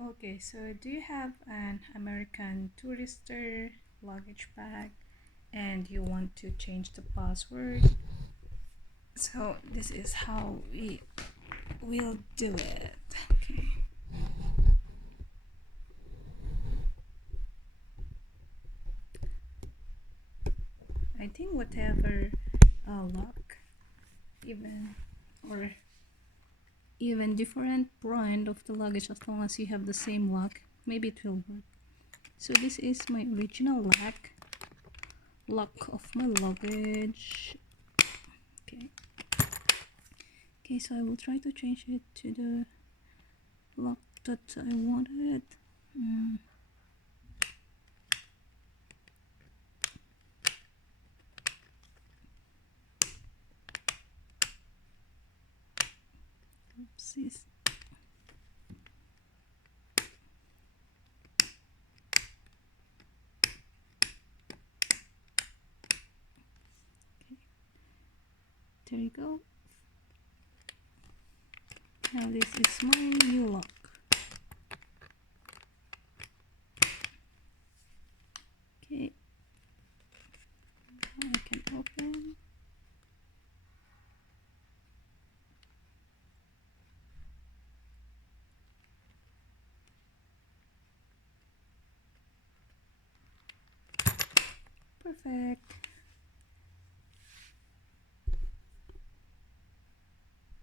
Okay, so do you have an American Tourister luggage bag and you want to change the password? So this is how we will do it. Okay. I think whatever lock, even or even different brand of the luggage, as long as you have the same lock, maybe it will work. So this is my original lock of my luggage. Okay. Okay, so I will try to change it to the lock that I wanted. Mm. Oopsies. Okay, there you go. Now this is my new lock. Okay, now I can open. Perfect.